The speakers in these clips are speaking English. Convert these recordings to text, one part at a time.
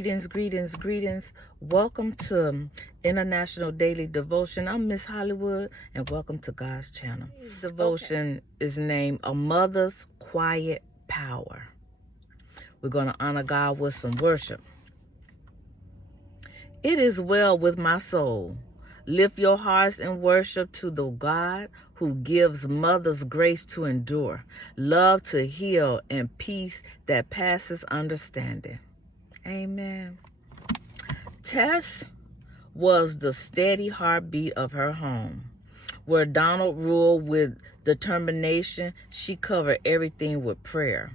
Greetings, greetings, greetings. Welcome to International Daily Devotion. I'm Miss Hollywood, and welcome to God's channel. Today's devotion is named A Mother's Quiet Power. We're going to honor God with some worship. It is well with my soul. Lift your hearts in worship to the God who gives mothers grace to endure, love to heal, and peace that passes understanding. Amen. Tess was the steady heartbeat of her home. Where Donald ruled with determination, she covered everything with prayer.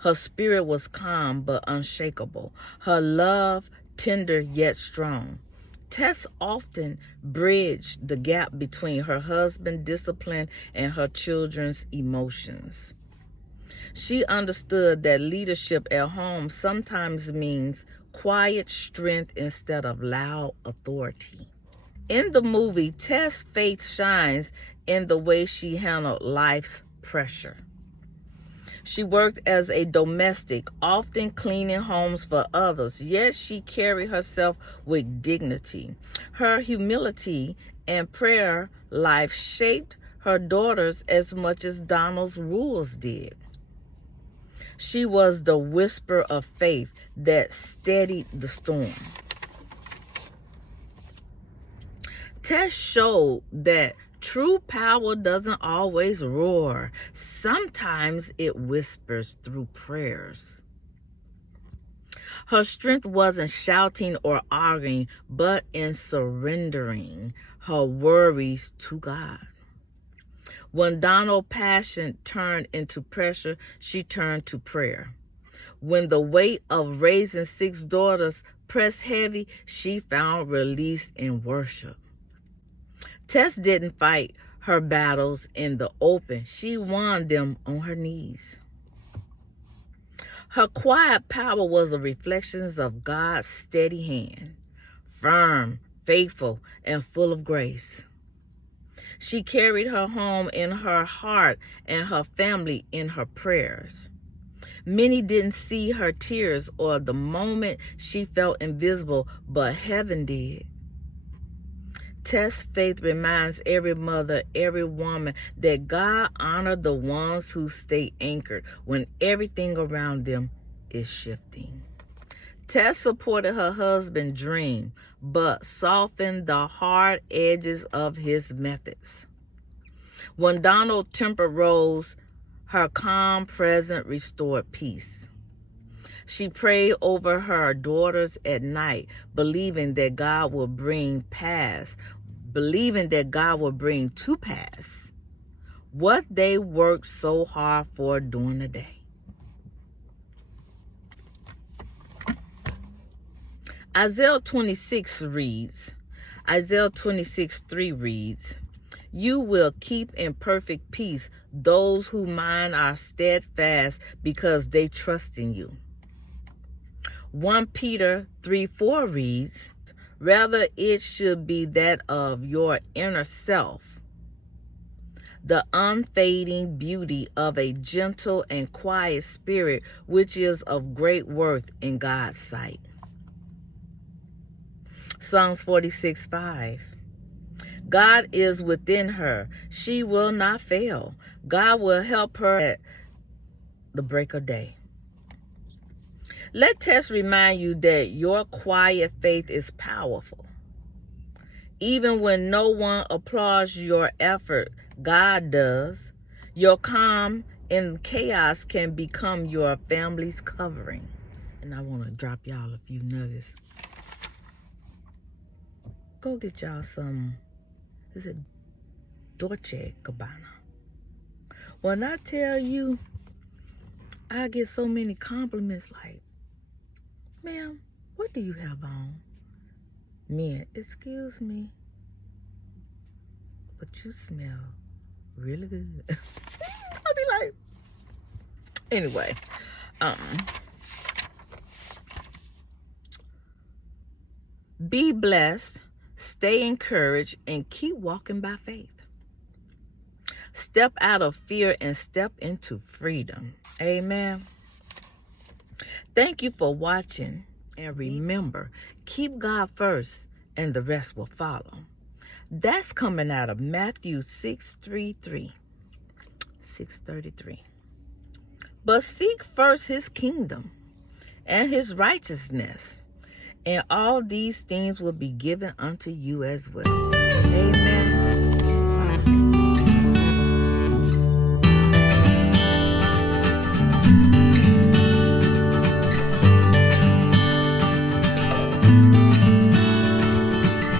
Her spirit was calm but unshakable. Her love tender yet strong. Tess often bridged the gap between her husband's discipline and her children's emotions. She understood that leadership at home sometimes means quiet strength instead of loud authority. In the movie, Tess' faith shines in the way she handled life's pressure. She worked as a domestic, often cleaning homes for others, yet she carried herself with dignity. Her humility and prayer life shaped her daughters as much as Donald's rules did. She was the whisper of faith that steadied the storm. Tess showed that true power doesn't always roar. Sometimes it whispers through prayers. Her strength wasn't shouting or arguing, but in surrendering her worries to God. When Donald's passion turned into pressure, she turned to prayer. When the weight of raising 6 daughters pressed heavy, she found release in worship. Tess didn't fight her battles in the open. She won them on her knees. Her quiet power was a reflection of God's steady hand, firm, faithful, and full of grace. She carried her home in her heart and her family in her prayers. Many didn't see her tears or the moment she felt invisible, but heaven did. Tess' faith reminds every mother, every woman, that God honors the ones who stay anchored when everything around them is shifting. Tess supported her husband's dream, but softened the hard edges of his methods. When Donald's temper rose, her calm presence restored peace. She prayed over her daughters at night, believing that God will bring to pass what they worked so hard for during the day. Isaiah 26:3 reads, "You will keep in perfect peace those whose mind are steadfast because they trust in you." 1 Peter 3:4 reads, "Rather it should be that of your inner self, the unfading beauty of a gentle and quiet spirit, which is of great worth in God's sight." Psalms 46:5. God is within her. She will not fail. God will help her at the break of day. Let Tess remind you that your quiet faith is powerful. Even when no one applauds your effort, God does. Your calm in chaos can become your family's covering. And I want to drop y'all a few nuggets. Go get y'all some, is it Dolce & Gabbana? When I tell you, I get so many compliments like, "Ma'am, what do you have on?" Men, "Excuse me, but you smell really good." I'll be like, anyway, be blessed. Stay encouraged and keep walking by faith. Step out of fear and step into freedom. Amen. Thank you for watching And remember, keep God first and the rest will follow. That's coming out of Matthew 6:33. 6:33. But seek first his kingdom and his righteousness, and all these things will be given unto you as well. Amen.